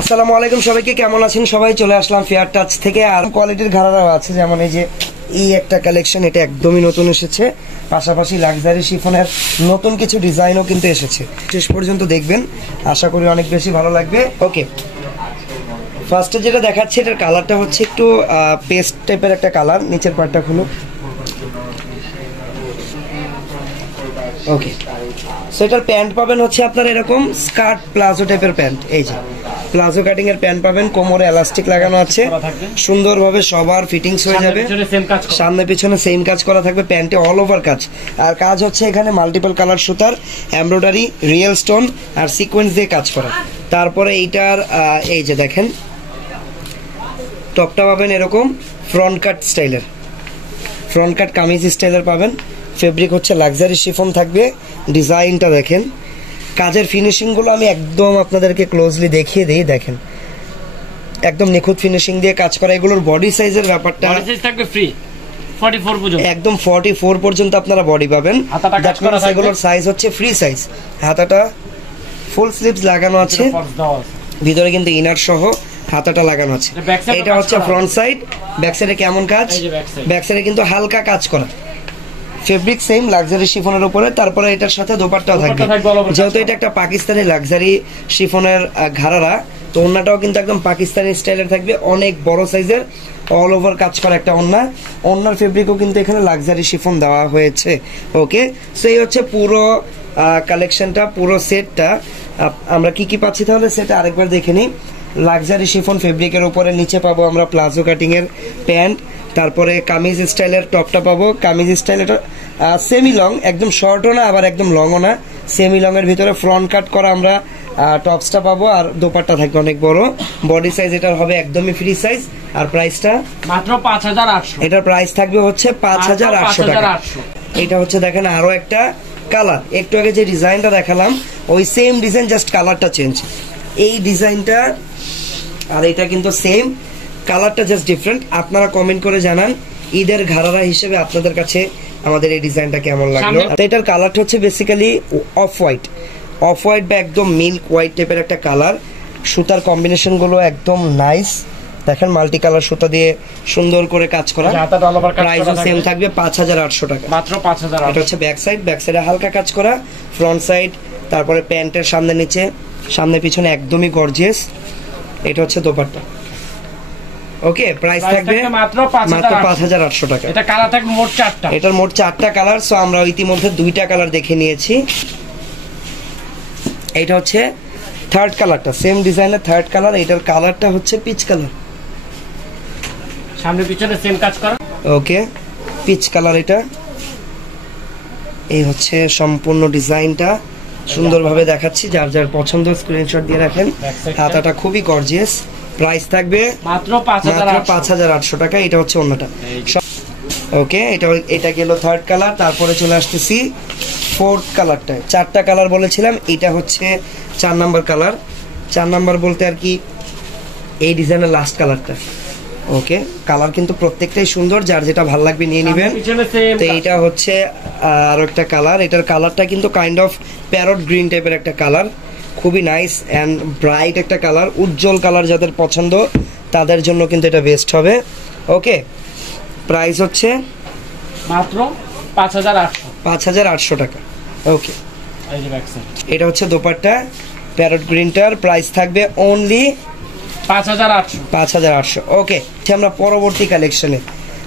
আসসালামু আলাইকুম সবাইকে, কেমন আছেন সবাই? চলে আসলাম ফেয়ার টাচ থেকে। আর কোয়ালিটির ঘাড়ারাও আছে, যেমন এই যে এই একটা কালেকশন, এটা একদমই নতুন এসেছে। পাশাপাশি লাক্সারি শিফনের নতুন কিছু ডিজাইনও কিন্তু এসেছে। শেষ পর্যন্ত দেখবেন, আশা করি অনেক বেশি ভালো লাগবে। ওকে, ফার্স্টে যেটা দেখাচ্ছে এটার কালারটা হচ্ছে একটু পেস্ট টাইপের একটা কালার। নিচের পার্টটা খুলো। ওকে, সো এটার প্যান্ট পাবেন হচ্ছে আপনার এরকম স্কার্ট প্লাজো টাইপের প্যান্ট। এই যে প্লাজো কাটিং এর প্যান্ট পাবেন, কোমরে এলাস্টিক লাগানো আছে, সুন্দরভাবে সবার ফিটিংস হয়ে যাবে। সামনে পিছনে সেম কাজ করা থাকবে, প্যান্টে অল ওভার কাজ। আর কাজ হচ্ছে এখানে মাল্টিপল কালার সুতার এমব্রয়ডারি, রিয়েল স্টোন আর সিকোয়েন্স দিয়ে কাজ করা। তারপরে এইটার এই যে দেখেন টপটা পাবেন এরকম ফ্রন্ট কাট স্টাইলের, ফ্রন্ট কাট কামিজ স্টাইলের পাবেন। ফেব্রিক হচ্ছে লাক্সারি শিফন থাকবে। ডিজাইনটা দেখেন, কাজের ফিনিশিংগুলো আমি একদম আপনাদেরকে ক্লোজলি দেখিয়ে দিই। দেখেন একদম নিখুঁত ফিনিশিং দিয়ে কাজ করা। এগুলোর বডি সাইজের ব্যাপারটা থাকবে ফ্রি 44 পর্যন্ত, একদম 44 পর্যন্ত আপনারা বডি পাবেন। এগুলোর সাইজ হচ্ছে ফ্রি সাইজ। হাতাটা ফুল স্লিভস লাগানো আছে, ভিতরে কিন্তু ইনার সহ হাতাটা লাগানো আছে। এটা হচ্ছে ফ্রন্ট সাইড। ব্যাক সাইডে কেমন কাজ? ব্যাক সাইডে কিন্তু হালকা কাজ করা, ফেব্রিক সেম লাক্সারি শিফনের উপরে। তারপরে এটার সাথে দোপাট্টাও থাকবে, যেহেতু এটা একটা পাকিস্তানি লাক্সারি শিফনের ঘাড়ারা, তো ওন্নাটাও কিন্তু একদম পাকিস্তানি স্টাইলের থাকবে, অনেক বড় সাইজের অল ওভার কাজ করা একটা ওন্না। ওন্নার ফেব্রিকও কিন্তু এখানে লাক্সারি শিফন দেওয়া হয়েছে। ওকে, সো এই হচ্ছে পুরো কালেকশনটা, পুরো সেটটা। আমরা কি কি পাচ্ছি তাহলে সেটা আরেকবার দেখে নিই। লাক্সারি শিফন ফেব্রিকের উপরে নিচে পাবো আমরা প্লাজো কাটিং এর প্যান্ট, তারপরে কামিজ স্টাইলের টপটা পাবো। কামিজ স্টাইল এটা সেমি লং, একদম শর্টও না আবার একদম লংও না, সেমি লং এর ভিতরে ফ্রন্ট কাট করা আমরা টপসটা পাবো। আর দোপাট্টা থাকবে অনেক বড়। বডি সাইজ এটার হবে একদমই ফ্রি সাইজ। আর প্রাইসটা মাত্র 5800। এটার প্রাইস থাকবে হচ্ছে 5800 টাকা। এটা হচ্ছে দেখেন আরো একটা কালার। একটু আগে যে ডিজাইনটা দেখালাম ওই সেম ডিজাইন, জাস্ট কালারটা চেঞ্জ। এই ডিজাইনটা আর এটা কিন্তু সেম, কালারটা জাস্ট ডিফারেন্ট। আপনারা কমেন্ট করে জানান ঈদের ঘাড়ারা হিসেবে আপনাদের কাছে আমাদের এই ডিজাইনটা কেমন লাগলো। এটার কালারটা হচ্ছে basically off white, off white বা একদম মিল্ক হোয়াইট টাইপের একটা কালার। সুতার কম্বিনেশন গুলো একদম নাইস। দেখেন মাল্টি কালার সুতা দিয়ে সুন্দর করে কাজ করা। প্রাইসও সেম থাকবে 5800 টাকা, মাত্র 5000। এটা হচ্ছে ব্যাক সাইড। ব্যাক সাইডে হালকা কাজ করা, ফ্রন্ট সাইড, তারপরে প্যান্টের সামনে নিচে, সামনে পিছনে একদমই গর্জিয়াস। এটা হচ্ছে দোপাট্টা। ওকে, প্রাইস থাকবে মাত্র 5800 টাকা। এটা কালার থাকবে মোট 4টা, এটার মোট 4টা কালার। সো আমরা ইতিমধ্যে 2টা কালার দেখে নিয়েছি। এটা হচ্ছে থার্ড কালারটা, সেম ডিজাইনের থার্ড কালার। এটার কালারটা হচ্ছে পিচ কালার, সামনে পিছনে সেম কাজ করা। ওকে, পিচ কালার। এটা এই হচ্ছে সম্পূর্ণ ডিজাইনটা, সুন্দরভাবে দেখাচ্ছি। যার যার পছন্দ স্ক্রিনশট দিয়ে রাখেন। হাতাটা খুবই গর্জিয়াস। প্রাইস থাকবে মাত্র 5800 টাকা। এটা হচ্ছে অন্যটা। ওকে, এটা গেল থার্ড কালার। তারপরে চলে আসতেছি ফোর্থ কালারটায়। 4টা কালার বলেছিলাম, এটা হচ্ছে 4 নাম্বার কালার। 4 নাম্বার বলতে আর কি এই ডিজাইনের লাস্ট কালারটা। ওকে, কালার কিন্তু প্রত্যেকটাই সুন্দর, যার যেটা ভালো লাগবে নিয়ে নেবেন। তো এইটা হচ্ছে আরো একটা কালার। এটার কালারটা কিন্তু কাইন্ড অফ প্যারট গ্রিন টাইপের একটা কালার, খুবই নাইস অ্যান্ড ব্রাইট একটা কালার। উজ্জ্বল কালার যাদের পছন্দ তাদের জন্য কিন্তু এটা বেস্ট হবে। ওকে, প্রাইস হচ্ছে মাত্র 5800 টাকা। ওকে, এই যে ব্যাক সাইড। এটা হচ্ছে দোপাট্টা প্যারট গ্রিনটার। প্রাইস থাকবে অনলি 5800। ওকে, আমরা পরবর্তী কালেকশনে।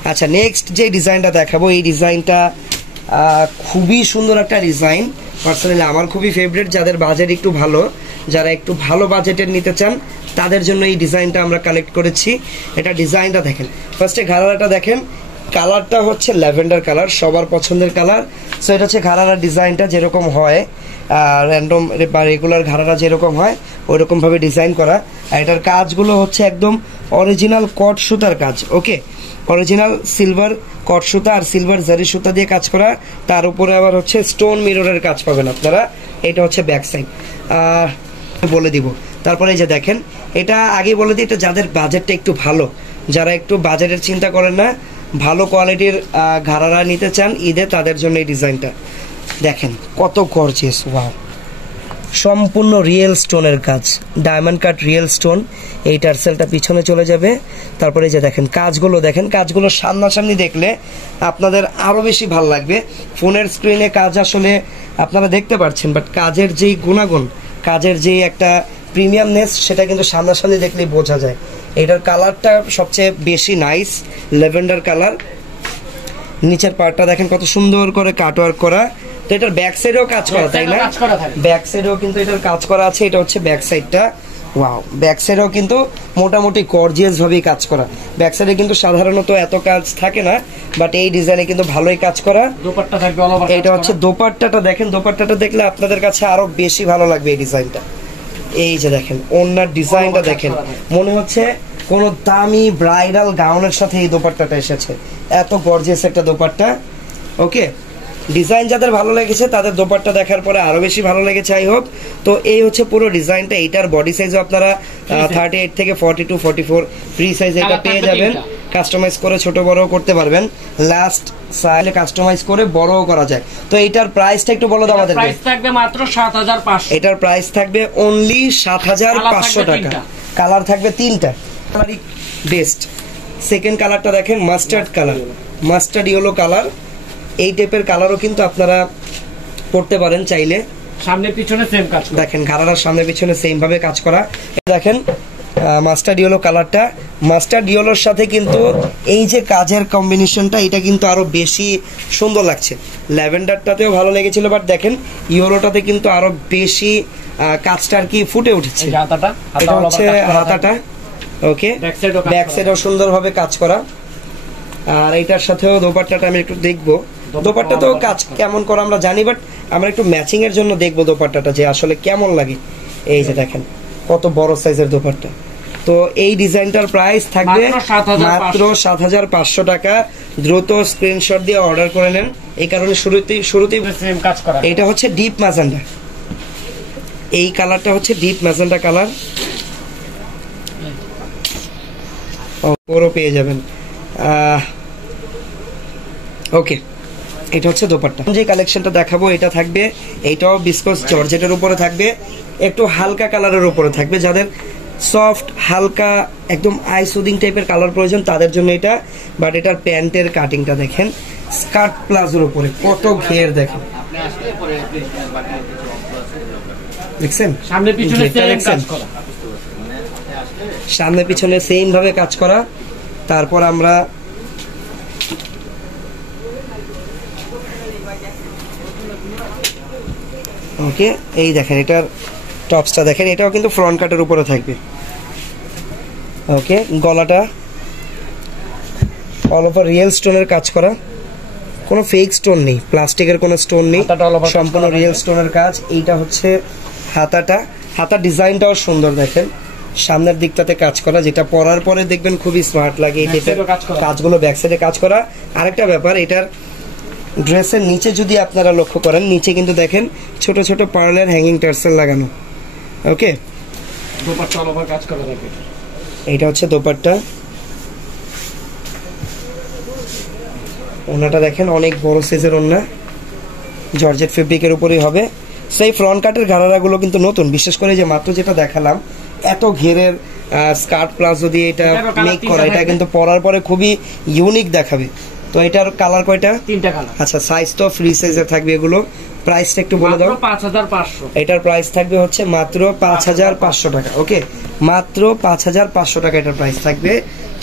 আচ্ছা, নেক্সট যে ডিজাইনটা দেখাবো, এই ডিজাইনটা খুবই সুন্দর একটা ডিজাইন। পার্সোনালি আমার খুবই ফেভারিট। যাদের বাজেট একটু ভালো, যারা একটু ভালো বাজেটের নিতে চান তাদের জন্য এই ডিজাইনটা আমরা কালেক্ট করেছি। এটা ডিজাইনটা দেখেন, ফার্স্টে ঘাড়ারাটা দেখেন। কালারটা হচ্ছে ল্যাভেন্ডার কালার, সবার পছন্দের কালার। সো এটা হচ্ছে ঘাড়ারার ডিজাইনটা যেরকম হয় র্যান্ডম বা রেগুলার ঘাড়ারা যেরকম হয় ওইরকম ভাবে ডিজাইন করা। আর এটার কাজগুলো হচ্ছে একদম অরিজিনাল কট সুতার কাজ। ওকে, অরিজিনাল সিলভার কট সুতা আর সিলভার জারি সুতা দিয়ে কাজ করা। তার উপরে আবার হচ্ছে স্টোন মিররের কাজ পাবেন আপনারা। এটা হচ্ছে ব্যাক সাইড বলে দিব। তারপরে এই যে দেখেন, এটা আগে বলে দিই, এটা যাদের বাজেটটা একটু ভালো, যারা একটু বাজেটের চিন্তা করেন না, ভালো কোয়ালিটির ঘাড়ারা নিতে চান ঈদে, তাদের জন্য এই ডিজাইনটা দেখেন কত গর্জিয়াস। ওয়াও, সম্পূর্ণ রিয়েল স্টোনের কাজ, ডায়মন্ড কাট রিয়েল স্টোন। এই টার্সেলটা পিছনে চলে যাবে। তারপরে যে দেখেন কাজগুলো, দেখেন কাজগুলো সামনাসামনি দেখলে আপনাদের আরও বেশি ভালো লাগবে। ফোনের স্ক্রিনে কাজ আসলে আপনারা দেখতে পাচ্ছেন, বাট কাজের যেই গুণাগুণ, কাজের যেই একটা প্রিমিয়ামনেস, সেটা কিন্তু সামনাসামনি দেখলেই বোঝা যায়। এটার কালারটা সবচেয়ে বেশি নাইস, ল্যাভেন্ডার কালার। নিচের পার্টটা দেখেন কত সুন্দর করে কাটওয়ার্ক করা। তো এটার ব্যাক সাইডেও কাজ করা, তাই না? ব্যাক সাইডেও কিন্তু এটার কাজ করা আছে। এটা হচ্ছে ব্যাক সাইডটা। ওয়াও, ব্যাক সাইডেও কিন্তু মোটামুটি গর্জিয়াস ভাবেই কাজ করা। ব্যাক সাইডে কিন্তু সাধারণত এত কাজ থাকে না, বাট এই ডিজাইনে কিন্তু ভালোই কাজ করা। দোপাট্টা থাকবে অল ওভার। এটা হচ্ছে দোপাট্টাটা, দেখেন দোপাট্টাটা দেখলে আপনাদের কাছে আরো বেশি ভালো লাগবে এই ডিজাইনটা। এই যে দেখেন ওনার ডিজাইনটা দেখেন, মনে হচ্ছে কোন দামি ব্রাইডাল গাউনের সাথে এই দোপাট্টাটা এসেছে। এত গর্জিয়াস একটা দোপাট্টা। ওকে, ডিজাইন যাদের ভালো লেগেছে তাদের দোপাট্টা দেখার পরে আরো বেশি ভালো লেগেছে আই হোপ। তো এই হচ্ছে পুরো ডিজাইনটা। এইটার বডি সাইজও আপনারা 38 থেকে 42, 44 ফ্রি সাইজ এটা পেয়ে যাবেন। কাস্টমাইজ করে ছোট বড় করতে পারবেন। লাস্ট সাইজে কাস্টমাইজ করে বড়ও করা যায়। তো এইটার প্রাইসটা একটু বলো দাও আমাদেরকে। প্রাইস থাকবে মাত্র 7500। এটার প্রাইস থাকবে অনলি 7500 টাকা। কালার থাকবে 3টা। বেস্ট সেকেন্ড কালারটা দেখেন, mustard colour, mustard yellow colour. এই টাইপের কালারও কিন্তু আপনারা পড়তে পারেন চাইলে। সামনে পিছনে সেম কাজ, দেখেন ঘাড়ার সামনে পিছনে সেম ভাবে কাজ করা। দেখেন মাস্টার্ড ইয়েলো কালারটা, মাস্টার্ড ইয়েলোর সাথে কিন্তু এই যে কাজের কম্বিনেশনটা, এটা কিন্তু আরো বেশি সুন্দর লাগছে। ল্যাভেন্ডারটাতেও ভালো লেগেছিল, বাট দেখেন ইয়েলোটাতে কিন্তু আরো বেশি কাজটা আর কি ফুটে উঠেছে। এটা হচ্ছে হাতাটা। ওকে, ব্যাক সাইডও সুন্দরভাবে কাজ করা। আর এইটার সাথেও দোপাট্টাটা আমি একটু দেখবো। দোপাট্টাতেও কাজ কেমন করা আমরা জানি, বাট আমরা একটু ম্যাচিং এর জন্য দেখবো দোপাট্টাটা যে আসলে কেমন লাগে। এই যে দেখেন কত বড় সাইজের দোপাট্টা। তো এই ডিজাইনটার প্রাইস থাকবে মাত্র 7500 টাকা। দ্রুত স্ক্রিনশট দিয়ে অর্ডার করে নেন। এই কারণে শুরুতেই সেম কাজ করা। এটা হচ্ছে ডিপ ম্যাজেন্টা। এই কালারটা হচ্ছে ডিপ ম্যাজেন্টা কালার। ওরও পেয়ে যাবেন। ওকে, এটা হচ্ছে দোপাট্টা। যে কালেকশনটা দেখাবো এটা থাকবে, এইটাও বিস্কস জর্জেটের উপরে থাকবে, একটু হালকা কালারের উপরে থাকবে। যাদের সফট হালকা একদম আই সুদিং টাইপের কালার প্রয়োজন তাদের জন্য এটা। বাট এটার প্যান্টের কাটিংটা দেখেন, স্কার্ট প্লাজোর উপরে কত ঘের দেখেন, দেখছেন সামনে পিছনে সেম কাজ করা, সামনে পিছনে সেম ভাবে কাজ করা। তারপর আমরা ওকে, এই দেখেন এটার টপসটা দেখেন, এটাও কিন্তু ফ্রন্ট কাটের উপরে থাকবে। ওকে, গলাটা অল ওভার রিয়েল স্টোনের কাজ করা, কোনো ফেক স্টোন নেই, প্লাস্টিকের কোনো স্টোন নেই, সম্পূর্ণ রিয়েল স্টোনের কাজ। এইটা হচ্ছে হাতাটা, হাতার ডিজাইনটাও সুন্দর দেখেন, সামনের দিকটাতে কাজ করা, যেটা পরার পরে দেখবেন খুবই স্মার্ট লাগে। এই টাইপের কাজগুলো ব্যাক সাইডে কাজ করা। আরেকটা ব্যাপার, এটার ড্রেসের নিচে যদি আপনারা লক্ষ্য করেন, নিচে কিন্তু দেখেন ছোট ছোট পার্লের হ্যাঙ্গিং টার্সেল লাগানো। ওকে, দোপাট্টা অল ওভার কাজ করা থাকে। এইটা হচ্ছে দোপাট্টা। ওনাটা দেখেন অনেক বড় সাইজের ওন্না, জর্জেট ফেব্রিকের উপরেই হবে। সেই ফ্রন্ট কাটের গারারাগুলো কিন্তু নতুন, বিশেষ করে যে মাত্র যেটা দেখালাম এত ঘেরের স্কার্ট প্লাজো দিয়ে এটা মেক করা, এটা কিন্তু পরার পরে খুবই ইউনিক দেখাবে। তো এটার কালার কয়টা? 3টা কালার। আচ্ছা, সাইজ তো ফ্রি সাইজের থাকবে এগুলো। প্রাইসটা একটু বলে দাও। 5500। এটার প্রাইস থাকবে হচ্ছে মাত্র 5500 টাকা। ওকে, মাত্র 5500 টাকা এটার প্রাইস থাকবে।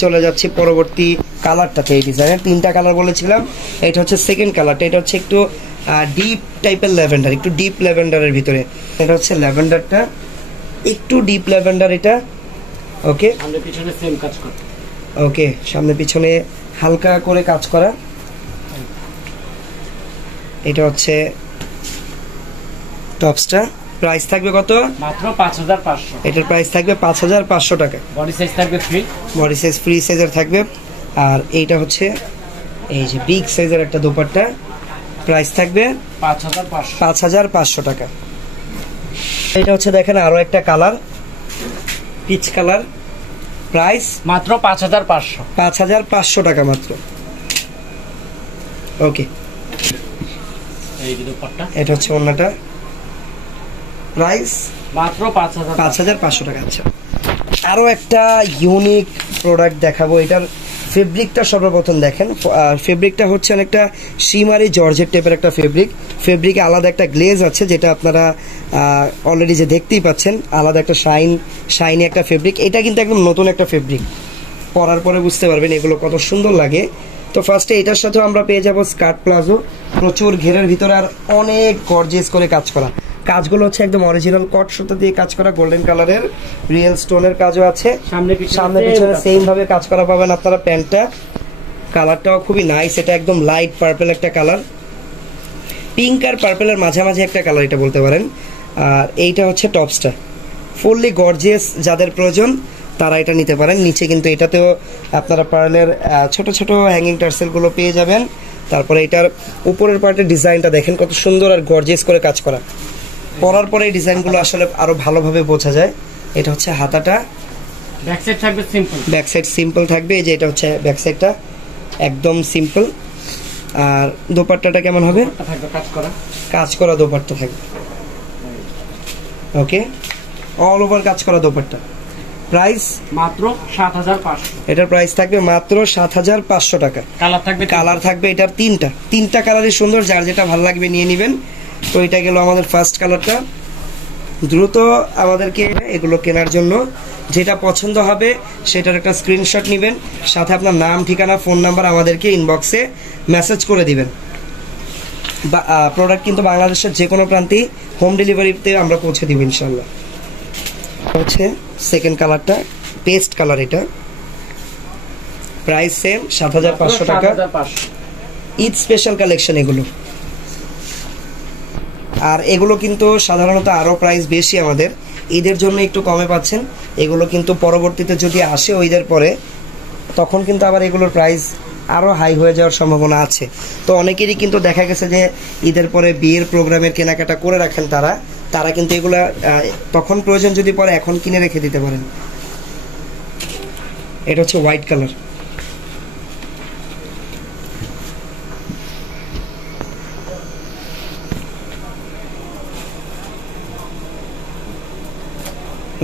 চলে যাচ্ছি পরবর্তী কালারটাতে। এই ডিজাইনের 3টা কালার বলেছিলাম, এটা হচ্ছে সেকেন্ড কালারটা। এটা হচ্ছে একটু ডিপ টাইপের ল্যাভেন্ডার, একটু ডিপ ল্যাভেন্ডারের ভিতরে। এটা হচ্ছে ল্যাভেন্ডারটা, একটু ডিপ ল্যাভেন্ডার এটা। ওকে, সামনে পিছনে সেম কাজ করা। ওকে, সামনে পিছনে হালকা করে কাজ করা। এটা হচ্ছে টপসটা। প্রাইস থাকবে কত? মাত্র 5500। এটার প্রাইস থাকবে 5500 টাকা। বডি সাইজ থাকবে ফ্রি, বডি সাইজ ফ্রি সাইজের থাকবে। আর এইটা হচ্ছে এই যে বিগ সাইজের একটা দোপাট্টা, প্রাইস থাকবে 5500 টাকা। এটা হচ্ছে দেখেন আরো একটা কালার, পিচ কালার। প্রাইস মাত্র 5500 টাকা মাত্র। ওকে, এই যে দোপাট্টা, এটা হচ্ছে ওন্নাটা। প্রাইস মাত্র 5500 টাকা। আচ্ছা, আরো একটা ইউনিক প্রোডাক্ট দেখাবো। এটার ফেব্রিকটা সর্বপ্রথম দেখেন। ফেব্রিকটা হচ্ছে অনেকটা শিমারি জর্জেট টাইপের একটা ফেব্রিকে আলাদা একটা গ্লেজ আছে, যেটা আপনারা অলরেডি যে দেখতেই পাচ্ছেন, আলাদা একটা শাইনি একটা ফেব্রিক। এটা কিন্তু একদম নতুন একটা ফেব্রিক, পরার পরে বুঝতে পারবেন এগুলো কত সুন্দর লাগে। তো ফার্স্টে এটার সাথেও আমরা পেয়ে যাব স্কার্ট প্লাজো, প্রচুর ঘেরের ভিতরে আর অনেক গর্জিয়াস করে কাজ করা। কাজগুলো হচ্ছে একদম অরিজিনাল কট সুতা দিয়ে কাজ করা, গোল্ডেন কালারের রিয়েল স্টোনের কাজও আছে। সামনে পিছনে সেম ভাবে কাজ করা পাবেন আপনারা। প্যান্টটা কালারটাও খুবই নাইস, এটা একদম লাইট পার্পল একটা কালার, পিঙ্ক আর পার্পলের মাঝামাঝি একটা কালার এটা বলতে পারেন। আর এইটা হচ্ছে টপসটা, ফুললি গর্জিয়াস, যাদের প্রয়োজন তারা এটা নিতে পারেন। নিচে কিন্তু এটাতেও আপনারা পার্লের ছোট ছোট হ্যাঙ্গিং টার্সেলগুলো পেয়ে যাবেন। তারপরে এটার উপরের পার্টের ডিজাইনটা দেখেন কত সুন্দর আর গর্জিয়াস করে কাজ করা। পরার পরে এই ডিজাইনগুলো আসলে আরো ভালোভাবে বোঝা যায়। এটা হচ্ছে হাতাটা, ব্যাক সাইড থাকবে সিম্পল, ব্যাক সাইড সিম্পল থাকবে। এই যে এটা হচ্ছে ব্যাক সাইডটা একদম সিম্পল। আর দোপাট্টাটা কেমন হবে? কাজ করা দোপাট্টা থাকবে। ওকে, অল ওভার কাজ করা দোপাট্টা। প্রাইস মাত্র 7500। এটার প্রাইস থাকবে মাত্র 7500 টাকা। কালার থাকবে এটার তিনটা কালারই সুন্দর, যার যেটা ভালো লাগবে নিয়ে নেবেন। তো এটা গেল আমাদের ফার্স্ট কালারটা। দ্রুত আমাদেরকে এগুলো কেনার জন্য যেটা পছন্দ হবে সেটার একটা স্ক্রিনশট নেবেন, সাথে আপনার নাম, ঠিকানা, ফোন নাম্বার আমাদেরকে ইনবক্সে মেসেজ করে দিবেন। প্রোডাক্ট কিন্তু বাংলাদেশের যে কোনো প্রান্তেই হোম ডেলিভারিতে আমরা পৌঁছে দিব ইনশাল্লাহ। হচ্ছে সেকেন্ড কালারটা, পেস্ট কালার। এটা প্রাইস সেম 7500 টাকা। ঈদ স্পেশাল কালেকশন এগুলো। আর এগুলো কিন্তু সাধারণত আরো প্রাইস বেশি, আমাদের ঈদের জন্য একটু কমে পাচ্ছেন। এগুলো কিন্তু পরবর্তীতে যদি আসে ঈদের পরে, তখন কিন্তু আবার এগুলোর প্রাইস আরো হাই হয়ে যাওয়ার সম্ভাবনা আছে। তো অনেকেরই কিন্তু দেখা গেছে যে ঈদের পরে বিয়ের প্রোগ্রামের কেনাকাটা করে রাখেন তারা কিন্তু এগুলা তখন প্রয়োজন যদি পরে এখন কিনে রেখে দিতে পারেন। এটা হচ্ছে হোয়াইট কালার।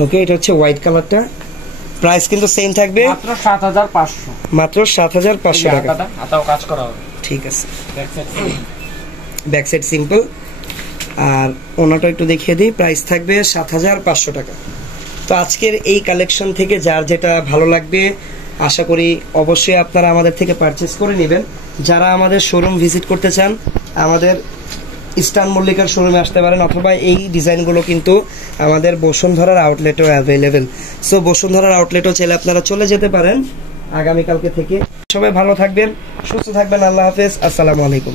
ওকে, এটা হচ্ছে হোয়াইট কালারটা। প্রাইস কিন্তু সেম থাকবে মাত্র 7500। মাত্র 7500 টাকা। হাতাও কাজ করা হবে। ঠিক আছে, ব্যাক সাইড সিম্পল। আর ওনাটা একটু দেখিয়ে দিই, প্রাইস থাকবে 7500 টাকা। তো আজকের এই কালেকশন থেকে যার যেটা ভালো লাগবে আশা করি অবশ্যই আপনারা আমাদের থেকে পারচেস করে নেবেন। যারা আমাদের শোরুম ভিজিট করতে চান, আমাদের ইস্টার্ন মল্লিকার শোরুমে আসতে পারেন, অথবা এই ডিজাইনগুলো কিন্তু আমাদের বসুন্ধরার আউটলেটও অ্যাভেলেবেল। সো বসুন্ধরার আউটলেটও চাইলে আপনারা চলে যেতে পারেন আগামীকালকে থেকে। সবাই ভালো থাকবেন, সুস্থ থাকবেন। আল্লাহ হাফেজ, আসসালামু আলাইকুম।